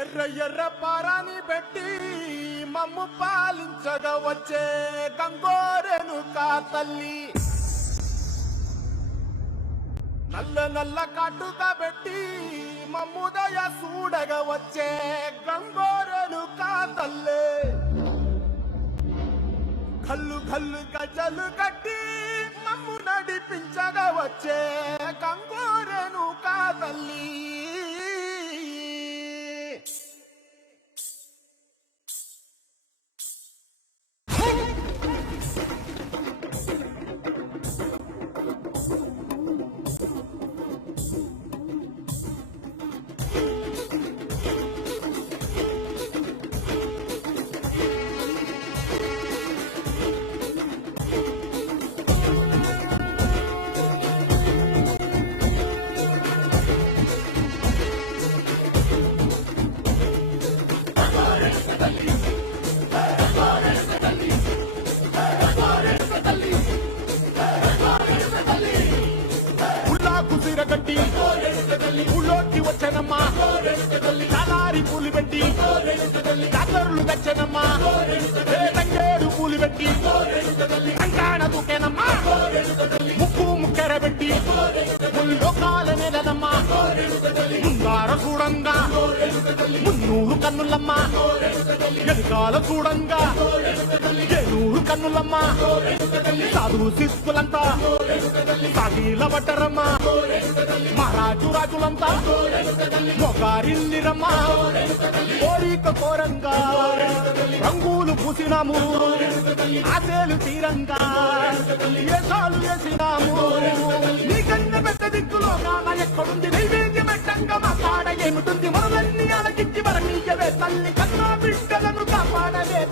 ఎర్ర ఎర్ర పారాని పెట్టి మమ్ము పాలించగా వచ్చే గంగోరెను కా తల్లి, నల్ల నల్ల కాటుగా పెట్టి మమ్ముదయ చూడగా వచ్చే గంగోరెను కా తల్లి, కల్లు కల్లు గజలు కట్టి మమ్ము నడిపించగా వచ్చే గంగోరెను కా తల్లి. కట్టి ఊళ్ళోకి వచ్చనమ్మా, తలారి పూలు పెట్టి జాతరులు తెచ్చనమ్మా, తంగేడు పూలు పెట్టి కంకాణ దూకేనమ్మా, ముక్కు ముక్కెర పెట్టి ముల్లోకాల నెలనమ్మా, ముంగార చూడంగా మున్నూరు కన్నులమ్మా, వెనుకాల చూడంగా ఏనూరు కన్నులమ్మా, సాధువు శిస్తులంతా సాగిల పట్టరమ్మా, మహారాజు రాజులంతా మొగారిల్లిరమ్మా, కోరిక కోరంగా రంగులు పూసినాము, ఆశలు తీరంగా ఏసాలు వేసినాము, నీ కన్న పెద్ద దిక్కులో కాన ఎక్కడుంది నైవేద్యం పెట్టంగా మా కాడ ఏమిటుంది, మనలన్నీ అలకించి వరమీయవే తల్లి, కన్నా బిడ్డలను కాపాడవే